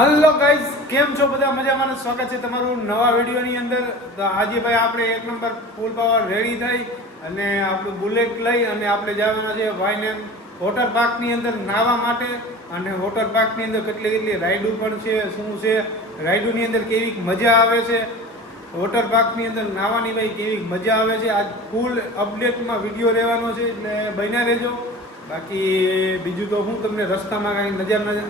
Hello guys, કેમ છો બધા? મજામાં? સ્વાગત છે તમારું નવા વિડીયોની અંદર. તો આજે ભાઈ આપણે એક નંબર ફૂલ પાવર રેડી થઈ અને આપણું બુલેટ લઈ અને આપણે જવાના છે ભાઈને વોટર પાર્કની અંદર નાહવા માટે. અને વોટર પાર્કની અંદર કેટલી રાઈડો પણ છે, શું છે રાઈડોની અંદર કેવી મજા આવે છે, વોટર પાર્કની અંદર નાહવાની ભાઈ કેવી મજા આવે છે. આજ ફૂલ અપડેટમાં વિડીયો રહેવાનો છે, એટલે બન્યા રહેજો. બાકી બીજું તો હું તમને રસ્તામાં કાંઈ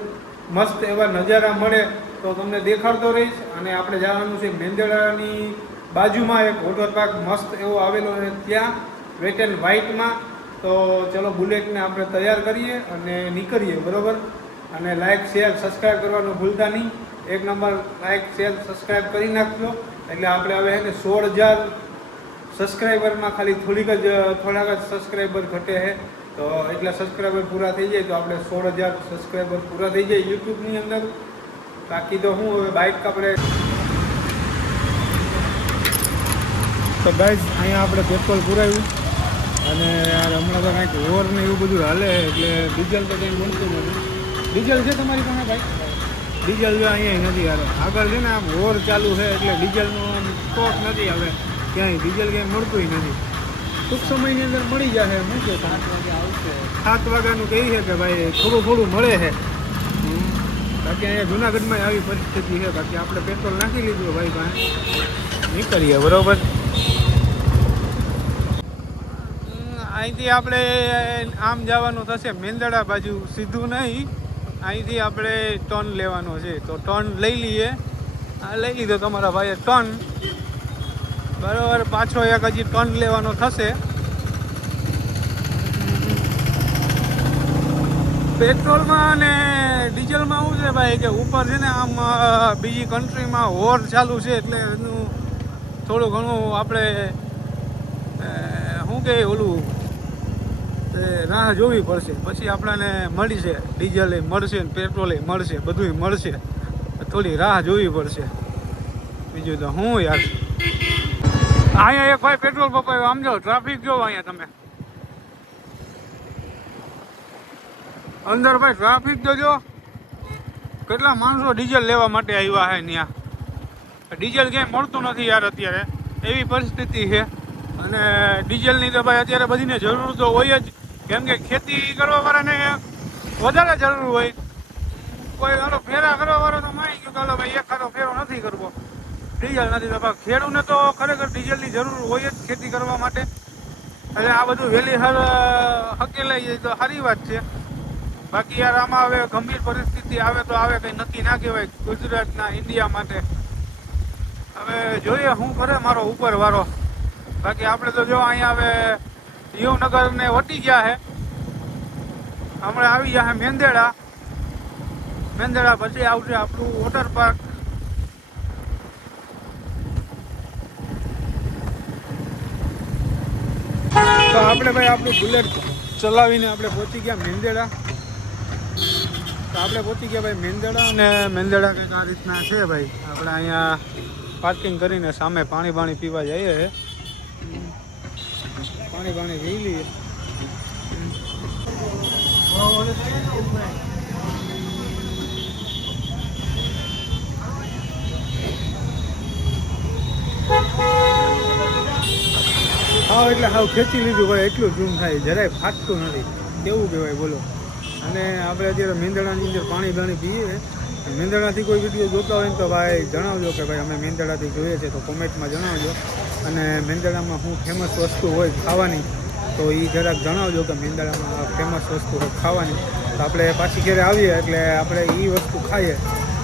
મસ્ત એવા નજારા મળે તો તમને દેખાડતો રહીશ. અને આપણે જવાનું છે મેંદરડાની બાજુમાં એક વોટર પાર્ક મસ્ત એવો આવેલો છે, ત્યાં વેટ એન્ડ વ્હાઇટમાં. તો ચલો બુલેટને આપણે તૈયાર કરીએ અને નીકળીએ, બરાબર. અને લાઇક શેર સબસ્ક્રાઈબ કરવાનું ભૂલતા નહીં. એક નંબર લાઇક શેર સબસ્ક્રાઈબ કરી નાખજો. એટલે આપણે હવે છે ને 16,000 સબસ્ક્રાઈબરમાં ખાલી થોડાક જ સબસ્ક્રાઈબર ઘટે છે. તો એટલા સબસ્ક્રાઈબર પૂરા થઈ જાય તો આપણે 16,000 સબસ્ક્રાઈબર પૂરા થઈ જાય યુટ્યુબની અંદર. બાકી તો હું હવે બાઇક આપણે તો ગાઈઝ અહીંયા આપણે પેટ્રોલ પુરાવ્યું અને યાર હમણાં તો કાંઈક ઓવર ને એવું બધું હાલે, એટલે ડીઝલ તો કંઈ મળતું નથી. ડીઝલ છે તમારી પાસે ભાઈ? ડીઝલ જો અહીંયા નથી યાર. આગળ છે ને આમ ઓવર ચાલુ છે એટલે ડીઝલનો સ્ટોક નથી, હવે ક્યાંય ડીઝલ ક્યાંય મળતું નથી. ટૂંક સમયની અંદર મળી જશે. શું છે 7 વાગે આવશે? 7 વાગ્યાનું કહે છે કે ભાઈ થોડું મળે છે. બાકી અહીંયા જુનાગઢમાં આવી પરિસ્થિતિ છે. બાકી આપણે પેટ્રોલ નાખી લીધું ભાઈ પાસે, નીકળીએ, બરાબર. અહીંથી આપણે આમ જવાનું થશે મેંદરડા બાજુ, સીધું નહીં. અહીંથી આપણે ટર્ન લેવાનો છે, તો ટર્ન લઈ લઈએ. લઈ લીધો તમારા ભાઈએ ટર્ન, બરાબર. પાછો એક હજી ટર્ન લેવાનો થશે. પેટ્રોલમાં અને ડીઝલમાં શું છે ભાઈ કે ઉપર છે ને આમ બીજી કન્ટ્રીમાં વોર ચાલુ છે, એટલે એનું થોડું ઘણું આપણે શું કહે ઓલું રાહ જોવી પડશે. પછી આપણને મળશે, ડીઝલે મળશે ને પેટ્રોલે મળશે, બધું મળશે. થોડી રાહ જોવી પડશે. બીજું તો હું યાર. અહીંયા એક ભાઈ પેટ્રોલ પપાવ્યો. આમ જાઓ, ટ્રાફિક જોવો અહીંયા તમે અંદર ભાઈ. ટ્રાફિક તો જો કેટલા માણસો ડીઝલ લેવા માટે આવ્યા છે. ત્યાં ડીઝલ ક્યાંય મળતું નથી યાર અત્યારે, એવી પરિસ્થિતિ છે. અને ડીઝલની તો ભાઈ અત્યારે બધીને જરૂર તો હોય જ, કેમ કે ખેતી કરવાવાળાને વધારે જરૂર હોય. કોઈ હાલો ફેરા કરવાવાળો તો માની ગયો કે હાલો ભાઈ એક ખાતો ફેરો નથી કરવો, ડીઝલ નથી. તો ખેડૂતને તો ખરેખર ડીઝલની જરૂર હોય જ ખેતી કરવા માટે. એટલે આ બધું વહેલી હકેલાઈ જાય તો સારી વાત છે. બાકી યાર આમાં હવે ગંભીર પરિસ્થિતિ આવે તો આવે, કંઈ નક્કી ના કહેવાય ગુજરાતના, ઇન્ડિયા માટે. હવે જોઈએ શું કરે મારો ઉપરવાળો. બાકી આપણે તો જો અહીંયા હવે યુવનગરને વટી ગયા છે. હમણાં આવી ગયા છે મેંદરડા પછી આવશે આપણું વોટર પાર્ક. તો આપણે ભાઈ આપણું બુલેટ ચલાવીને આપણે પહોંચી ગયા મેંદરડા. તો આપણે પહોંચી ગયા ભાઈ મેંદરડા. અને મેંદરડા કંઈક આ રીતના છે ભાઈ. આપણે અહીંયા પાર્કિંગ કરીને સામે પાણી પીવા જઈએ છે. પાણી પી લઈએ. હા એટલે હાવ ખેંચી લીધું ભાઈ, એટલું ઝૂમ થાય, જરાય ફાટતું નથી. કેવું કહેવાય બોલો. અને આપણે અત્યારે મેંદરડાની અંદર પાણી પીએ. મેંદરડાથી કોઈ વિડીયો જોતા હોય ને તો ભાઈ જણાવજો કે ભાઈ અમે મેંદરડાથી જોઈએ છે, તો કોમેન્ટમાં જણાવજો. અને મેંદરડામાં શું ફેમસ વસ્તુ હોય ખાવાની તો એ જરાક જણાવજો કે મેંદરડામાં ફેમસ વસ્તુ હોય ખાવાની. તો આપણે પાછી ઘરે આવીએ એટલે આપણે એ વસ્તુ ખાઈએ,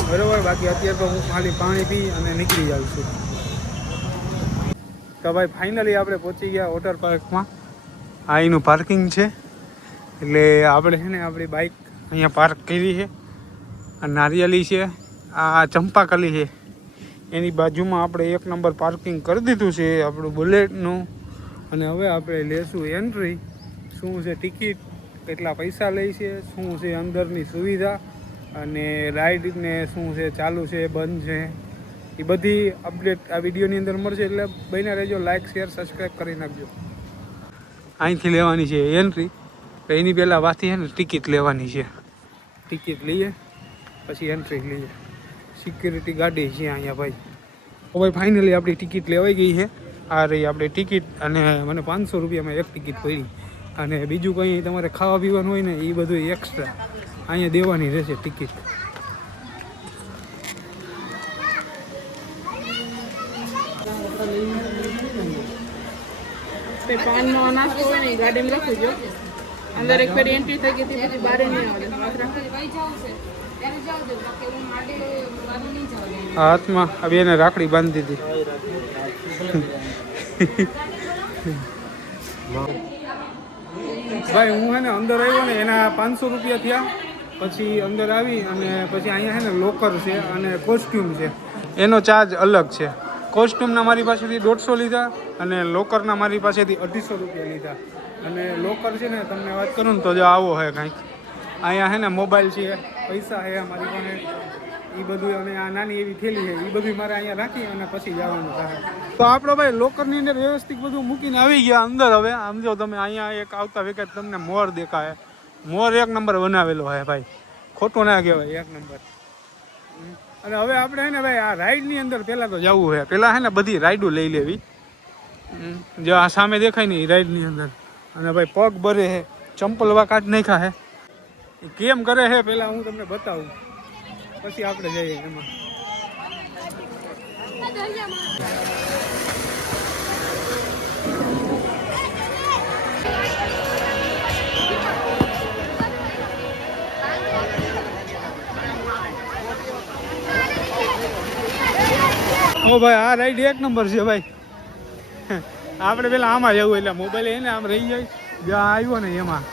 બરાબર. બાકી અત્યારે તો હું ખાલી પાણી પી અને નીકળી જાઉં છું. તો ભાઈ ફાઇનલી આપણે પહોંચી ગયા વોટર પાર્કમાં. આ એનું પાર્કિંગ છે. એટલે આપણે છે ને આપણી બાઇક અહીંયા પાર્ક કરી છે. આ નારિયેલી છે, આ ચંપાકલી છે, એની બાજુમાં આપણે એક નંબર પાર્કિંગ કરી દીધું છે આપણું બુલેટનું. અને હવે આપણે લેશું એન્ટ્રી. શું છે ટિકિટ, કેટલા પૈસા લે છે, શું છે અંદરની સુવિધા, અને રાઈડને શું છે ચાલુ છે બંધ છે, એ બધી અપડેટ આ વિડીયોની અંદર મળશે. એટલે બન્યા રહેજો, લાઇક શેર સબસ્ક્રાઈબ કરી નાખજો. અહીંથી લેવાની છે એન્ટ્રી. એની પહેલાં વાથી છે ને ટિકિટ લેવાની છે. ટિકિટ લઈએ પછી એન્ટ્રી લઈએ. સિક્યુરિટી ગાડી છે અહીંયા ભાઈ. તો ભાઈ ફાઇનલી આપણી ટિકિટ લેવાઈ ગઈ છે. આ રહી આપણી ટિકિટ અને મને 500 રૂપિયામાં એક ટિકિટ પડી. અને બીજું કંઈ તમારે ખાવા પીવાનું હોય ને એ બધું એક્સ્ટ્રા અહીંયા દેવાની રહેશે ટિકિટ. પાનનો નાસ્તો હોય ને ગાડીમાં રાખી જો. અંદર એક ફેર એન્ટ્રી થઈ ગઈ હતી પછી બહાર નહીં આવે. હાથમાં આ બેને રાખડી બાંધી દીધી. ભાઈ હું હે ને અંદર આવ્યો ને એના 500 રૂપિયા થયા. પછી અંદર આવી અને પછી અહીંયા હે ને લોકર છે અને કોસ્ટ્યુમ છે એનો ચાર્જ અલગ છે. કોસ્ટ્યુમના મારી પાસેથી 150 લીધા અને લોકરના મારી પાસેથી 250 રૂપિયા લીધા. અને લોકર છે ને તમને વાત કરું ને તો જો આવો હે કાંઈક. અહીંયા હે ને મોબાઈલ છે, પૈસા છે મારી પાસે, એ બધું અને આ નાની એવી થેલી છે એ બધું મારે અહીંયા રાખી અને પછી જવાનું થાય. તો આપણો ભાઈ લોકરની અંદર વ્યવસ્થિત બધું મૂકીને આવી ગયા અંદર. હવે આમ જો તમે અહીંયા એક આવતા વખત તમને મોર દેખાય. મોર 1 નંબર બનાવેલો છે ભાઈ, ખોટું ના કહેવાય, 1 નંબર. અને હવે આપણે હે ને ભાઈ આ રાઈડની અંદર પહેલાં તો જવું છે. પહેલાં હે ને બધી રાઈડો લઈ લેવી. જો આ સામે દેખાય ને એ રાઈડની અંદર. અને ભાઈ પગ ભરે છે, ચંપલ કાઢ નાખ્યા છે. એ કેમ કરે છે પહેલાં હું તમને બતાવું, પછી આપણે જઈએ એમાં. ઓ ભાઈ આ રાઈડ 1 નંબર છે ભાઈ. આપણે પેલા આમાં જવું એટલે મોબાઈલ એને આમ રહી જાય જ્યાં આવ્યો ને એમાં.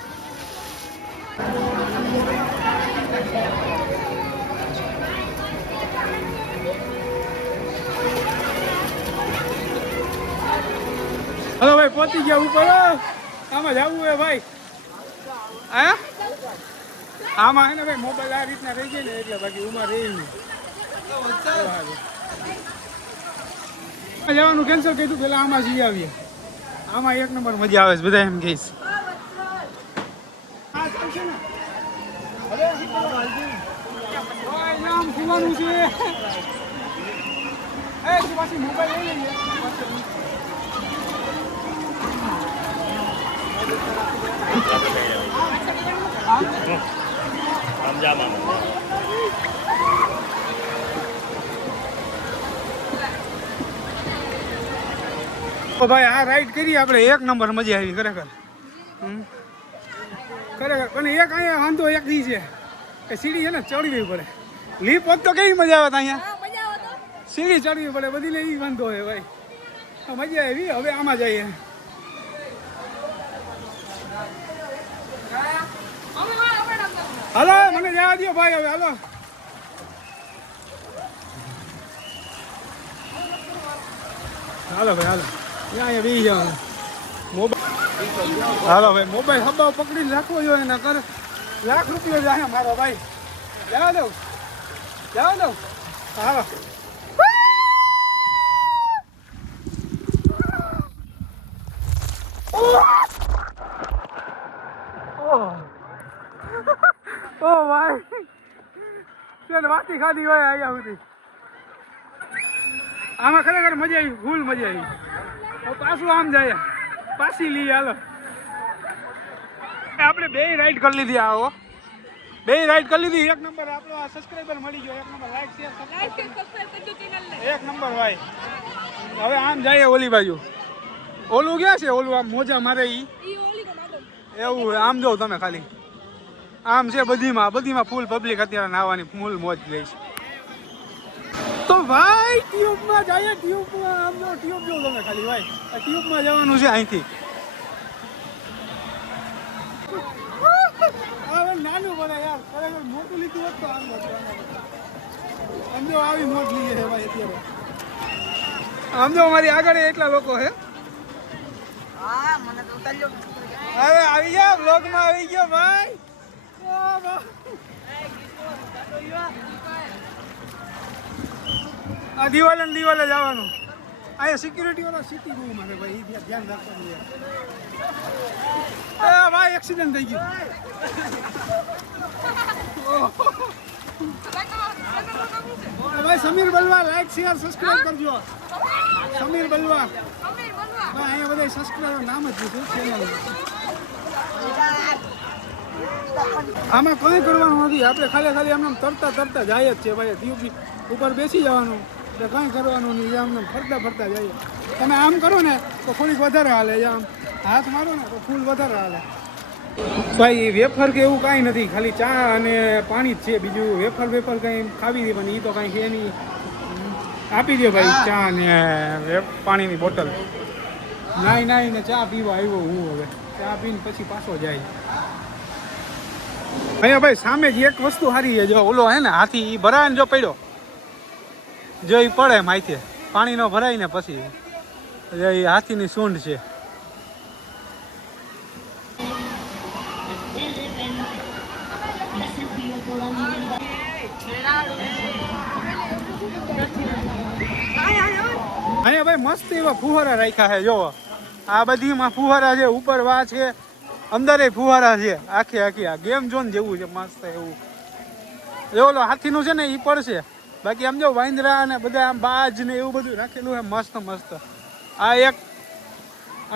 હલો ભાઈ પહોંચી ગયા ઉપર. આમાં જવું હે ભાઈ. હા આમાં હે ને ભાઈ મોબાઈલ આ રીતના રહી જાય ને એટલે બાકી ઉમાં રહી નહીં. જવાનું કેન્સલ કર્યું. પેલા આમાં જઈ આવીએ. આમાં 1 નંબર મજા આવે છે બધા એમ કહીશ. આમ ખુલવાનું છે. પાછી મોબાઈલ લઈ લઈએ. ભાઈ આ રાઈડ કરી આપણે 1 નંબર મજા આવી ખરેખર. ખરેખર પણ એક અહીંયા વાંધો એક ઈ છે કે સીડી છે ને ચડવી પડે. લીપ હોત તો કેવી મજા આવે અહીંયા. સીડી ચડવી પડે બધી ને ઈ વાંધો હોય ભાઈ. મજા આવી. હવે આમાં જઈએ. હાલો મને જવા દો ભાઈ. હવે હાલો હાલો ભાઈ હાલો. અહીંયા બેસી જવાનું. મોબાઈલ હાલો ભાઈ મોબાઈલ હબાવ પકડીને રાખવો જોઈએ ને કર ₹1,00,000 જાય મારો ભાઈ. જવા દઉં હાલો. ઓ ભાઈ તેને વાતી ખાધી હોય અહીંયા સુધી. આમાં ખરેખર મજા આવી, ફૂલ મજા આવી. પાછું આમ જાય પાછી લઈએ. હાલો આપણે 2 રાઈડ કરી લીધી. આવો 2 રાઈડ કરી લીધી. 1 નંબર આપણો આ સબસ્ક્રાઈબર મળી ગયો. 1 નંબર લાઈક શેર સબસ્ક્રાઇબ કરજો ચેનલને. 1 નંબર ભાઈ. હવે આમ જાય ઓલી બાજુ. ઓલું ક્યાં છે? ઓલું આમ મોજા મારે ઈ એવું આમ જો તમે ખાલી આમ છે. બધીમાં ફૂલ પબ્લિક અત્યારે નાવાની ફૂલ મોજ લે છે. તો ભાઈ ટ્યુબમાં જાય. ટ્યુબમાં આમ જો ટ્યુબ જો તમે ખાલી ભાઈ. આ ટ્યુબમાં જવાનું છે અહીંથી. નાનું પડે યાર. ખરેખર મોટું લીધું હોત તો આમ સમજો આવી મોટ લીધી છે ભાઈ અત્યારે. આમ જો અમારી આગળ એટલા લોકો છે. હવે આવી ગયા બ્લોગમાં આવી ગયો ભાઈ. આ દિવાલે જવાનું. અહીંયા સિક્યુરિટી વાળા સીટી બહુ મારે ભાઈ. એ ધ્યાન રાખવાનું છે. ભાઈ એક્સિડન્ટ થઈ ગયું. ભાઈ સમીર બલવા લાઈક શેર સબસ્ક્રાઇબ કરજો. સમીર બલવા ભાઈ અહીંયા બધા સબસ્ક્રાઇબર નામ જ પૂછ્યું ચેનલ. આમાં કંઈ કરવાનું નથી, આપણે ખાલી આમ તરતા જાય જ છે ભાઈ. ટ્યુબ ઉપર બેસી જવાનું એટલે કંઈ કરવાનું નહીં, આમ ફરતા જઈએ. તમે આમ કરો ને તો થોડીક વધારે હાલે, આમ હાથ મારો ને તો ફૂલ વધારે હાલે. ભાઈ વેફર કે એવું કાંઈ નથી, ખાલી ચા અને પાણી જ છે, બીજું વેફર કંઈ ખાવી દે પણ એ તો કાંઈ છે નહીં. આપી દો ભાઈ ચા ને પાણીની બોટલ. નાઈ ને ચા પીવા આવ્યો હું, હવે ચા પીને પછી પાછો જાય. અહીંયા ભાઈ સામે જ એક વસ્તુ સારી છે, જો ઓલો હે ને હાથી એ ભરાય ને જો પડ્યો, જો એ પડે માથે પાણી નો ભરાય ને પછી એ હાથીની સૂંઢ છે. અહીંયા ભાઈ મસ્ત એવા ફુવારા રાખ્યા છે, જો આ બધીમાં ફુવારા છે, ઉપર વા છે, અંદરે ફુવારા છે, આખી આ ગેમ ઝોન જેવું છે મસ્ત એવું. જો ઓલો હાથીનું છે ને એ પડશે, બાકી આમ જો વાંદરા અને બધા આમ બાજ ને એવું બધું રાખેલું છે મસ્ત. આ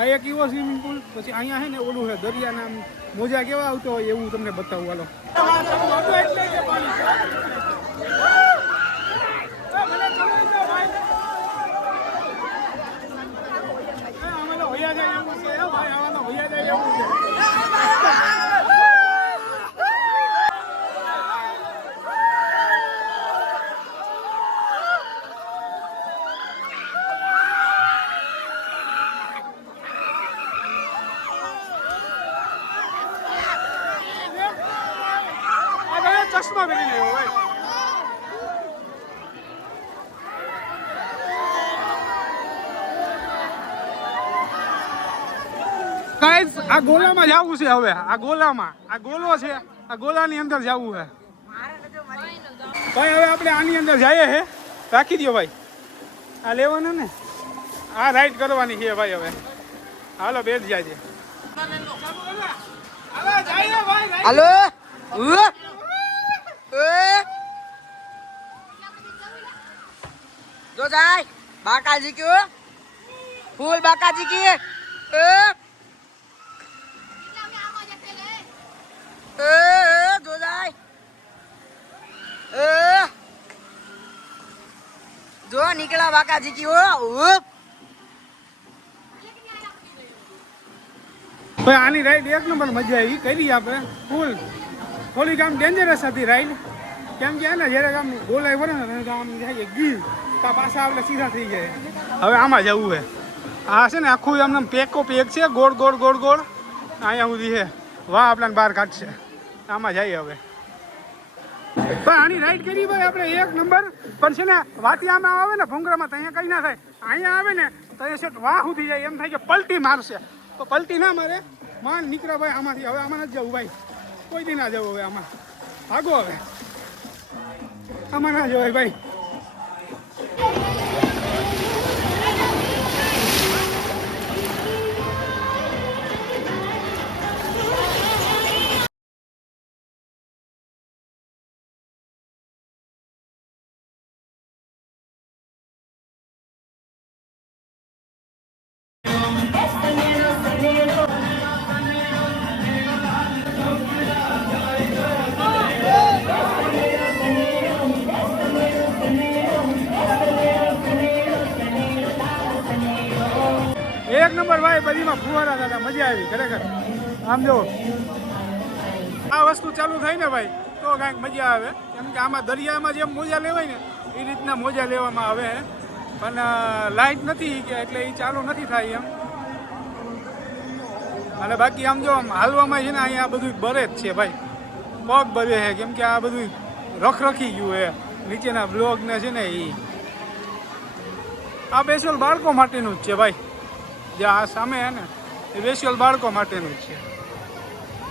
એક એવો સ્વિમિંગ પુલ, પછી અહીંયા છે ને ઓલું છે દરિયાના આમ મોજા કેવા આવતો હોય એવું તમને બતાવું. હાલો ચશ્મા પહેરી લેવો ભાઈ. ગાઈસ આ ગોલામાં જવું છે હવે, આ ગોલો છે, આ ગોલાની અંદર જવું છે ભાઈ. હવે આપણે આની અંદર જઈએ હે, રાખી દો ભાઈ. આ લેવાનું ને, આ રાઈડ કરવાની છે ભાઈ. હવે હાલો બેઠ જાય. હાલો जो जाए बाकाजी क्यों फूल बाकाजी की जो जाए जो निकला बाकाजी की हो ભાઈ આની રાઈડ એક નંબર મજા આવી, કરી આપણે ફૂલ. થોડીક આમ ડેન્જરસ હતી રાઈડ, કેમ કે ને જ્યારે આમ ગોલાઈ વળે ને આમ જાય ગીર તા પાછા આપણે સીધા થઈ જાય. હવે આમાં જવું છે, આ છે ને આખું આમ પેક છે, ગોળ અહીંયા સુધી છે. વાહ આપણાને બહાર કાઢશે. આમાં જઈએ હવે. ભાઈ આની રાઈડ કરી ભાઈ આપણે એક નંબર, પણ છે ને વાતિયામાં આવે ને ભૂંગરામાં ત્યાં કંઈ ના થાય, અહીંયા આવે ને તો એ સેટ વાહ સુધી જાય, એમ થાય કે પલટી મારશે, તો પલટી ના મારે, માન નીકળ્યા ભાઈ આમાંથી. હવે આમાં નથી જવું ભાઈ, કોઈ દી ના જવું હવે આમાં. ભાગો હવે, આમાં ના જવાય ભાઈ. એક નંબર ભાઈ, બધીમાં ફુવારા દાદા, મજા આવી ખરેખર. આમ જો આ વસ્તુ ચાલુ થાય ને ભાઈ તો કાંઈક મજા આવે, કેમ કે આમાં દરિયામાં જેમ મોજા લેવાય ને એ રીતના મોજા લેવામાં આવે, પણ લાઇટ નથી કે એટલે એ ચાલુ નથી થાય એમ. અને બાકી આમ જો આમ હાલવામાં છે ને અહીંયા બધું બરે જ છે ભાઈ, પગ બરે છે, કેમ કે આ બધું રખી ગયું છે નીચેના બ્લોક ને છે ને. એ આ સ્પેશિયલ બાળકો માટેનું જ છે ભાઈ, જે આ સામે હે ને એ સ્પેશિયલ બાળકો માટેનું જ છે,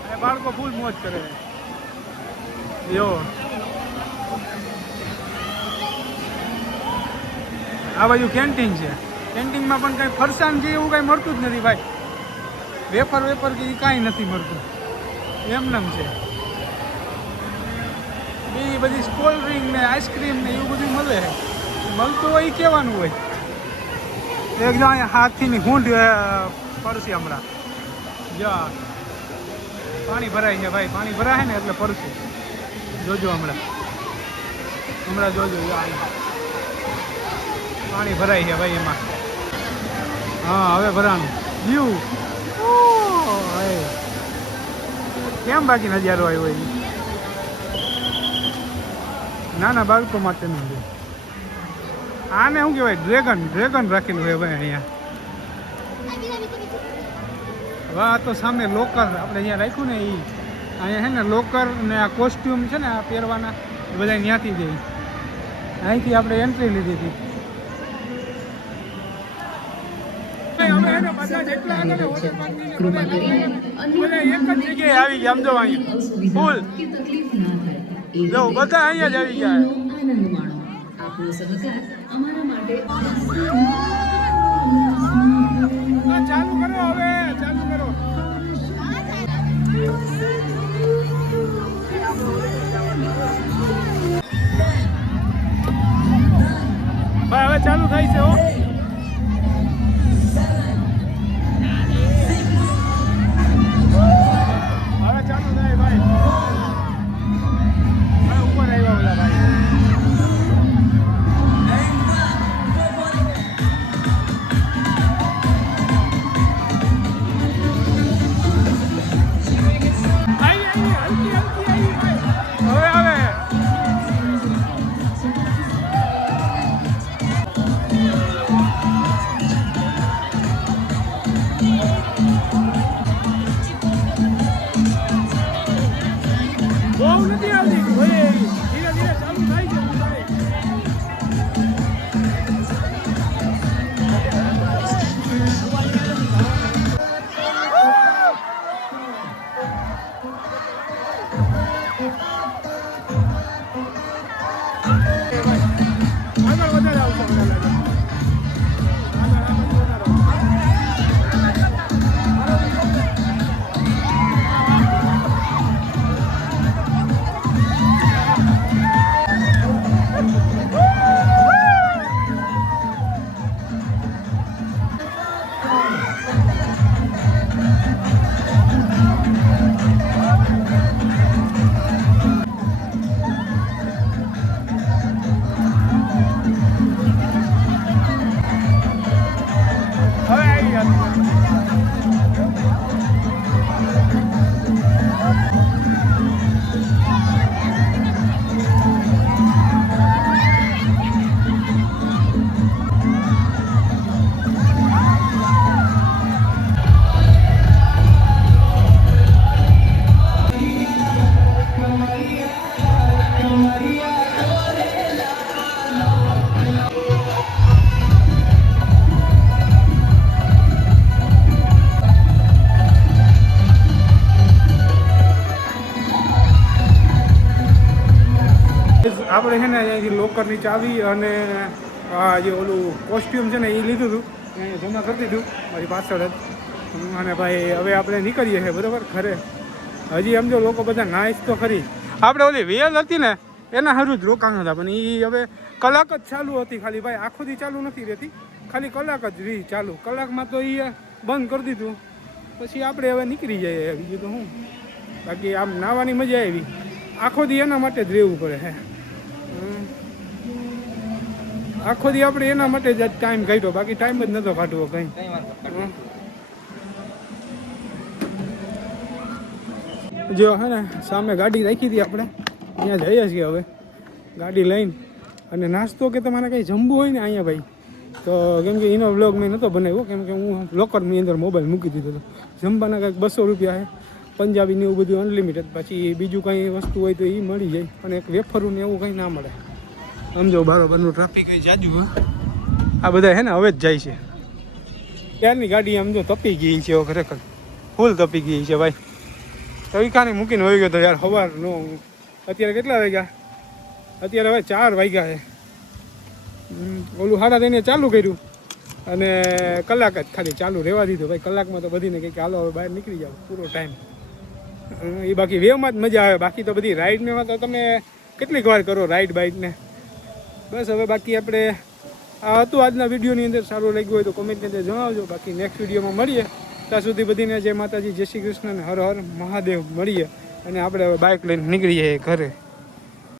અને બાળકો ફૂલ મોજ કરે. જો આ બાજુ કેન્ટીન છે, કેન્ટીનમાં પણ કંઈ ફરસાણ કે એવું કાંઈ મળતું જ નથી ભાઈ, વેફર કે એ કાંઈ નથી મળતું, એમનેમ છે. બીજી બધી કોલ્ડ ડ્રિંક ને આઈસ્ક્રીમ ને એવું બધું મળે મળતું હોય કહેવાનું હોય એકદમ અહીંયા હાથથી ઘૂંટ પડશે હમણાં જો પાણી ભરાય છે ભાઈ પાણી ભરાય ને એટલે પડશે જોજો હમણાં જોજો પાણી ભરાય છે ભાઈ એમાં હા હવે ભરાનું વ્યૂ કેમ બાકી નજારો આવ્યો હોય નાના બાળકો માટેનું છે આને શું કહેવાય ડ્રેગન રાખેલું હોય ભાઈ અહીંયા વાહ તો સામે લોકર આપણે જ્યાં રાખ્યું ને એ અહીંયા છે ને લોકર ને આ કોસ્ટ્યુમ છે ને આ પહેરવાના એ બધા ત્યાંથી જાય અહીંથી આપણે એન્ટ્રી લીધી હતી આવી ગયા સમજો અહીંયા ફૂલ જો બધા અહીંયા જ આવી ગયા ચાલુ કરો હવે ચાલુ કરો ભાઈ હવે ચાલુ થાય છે હો હવે ચાલુ થાય ભાઈ હવે ઉપર આવ્યા ઓલા ભાઈ આપણે છે ને અહીંયાથી લોકરની ચાવી અને આ જે ઓલું કોસ્ટ્યુમ છે ને એ લીધું હતું અહીંયા જમા કરી દીધું મારી પાછળ જ અને ભાઈ હવે આપણે નીકળીએ છીએ બરાબર ઘરે હજી સમજો લોકો બધા નાઈસ તો ખરી આપણે ઓલી વેલ હતી ને એના સારું જ રોકાણ હતા પણ એ હવે કલાક જ ચાલુ હતી ખાલી ભાઈ આખો દી ચાલુ નથી રહેતી ખાલી કલાક જ રહી ચાલુ કલાકમાં તો એ બંધ કરી દીધું પછી આપણે હવે નીકળી જઈએ બીજું તો શું બાકી આમ નાહવાની મજા આવી આખો દી એના માટે જ રહેવું પડે હે આખો દી આપણે એના માટે જ ટાઈમ કાઢ્યો બાકી ટાઈમ જ નતો કાઢવો કંઈ જો હે ને સામે ગાડી રાખી હતી આપણે અહીંયા જઈએ છીએ હવે ગાડી લઈને અને નાસ્તો કે તમારે કંઈ જમવું હોય ને અહીંયા ભાઈ તો કેમ કે એનો વ્લોગ મેં નહોતો બનાવ્યો કેમ કે હું લોકરની અંદર મોબાઈલ મૂકી દીધો હતો જમવાના કંઈક 200 રૂપિયા છે પંજાબી ને એવું બધું અનલિમિટેડ પછી બીજું કંઈ વસ્તુ હોય તો એ મળી જાય અને એક વેફરું ને એવું કંઈ ના મળે સમજો બરાબરનું ટ્રાફિક જાજુ આ બધા હે ને હવે જ જાય છે ત્યારની ગાડી સમજો તપી ગઈ છે ખરેખર ફૂલ તપી ગઈ છે ભાઈ તવિકાને મૂકીને હોઈ ગયો તો યાર સવારનો અત્યારે કેટલા વાગ્યા અત્યારે હવે 4 વાગ્યા છે ઓલું 3:30 ચાલુ કર્યું અને કલાક જ ખાલી ચાલુ રહેવા દીધું ભાઈ કલાકમાં તો બધીને કંઈક હાલો હવે બહાર નીકળી જાઓ પૂરો ટાઈમ એ બાકી વેવમાં જ મજા આવે બાકી તો બધી રાઈડમાં તો તમે કેટલીક વાર કરો રાઈડ બાઇકને. બસ હવે બાકી આપણે આ હતું આજના વિડીયોની અંદર. સારું લાગ્યું હોય તો કોમેન્ટની અંદર જણાવજો. બાકી નેક્સ્ટ વિડીયોમાં મળીએ. ત્યાં સુધી બધાને જય માતાજી, જય શ્રી કૃષ્ણ અને હર હર મહાદેવ. મળીએ અને આપણે હવે બાઇક લઈને નીકળીએ ઘરે.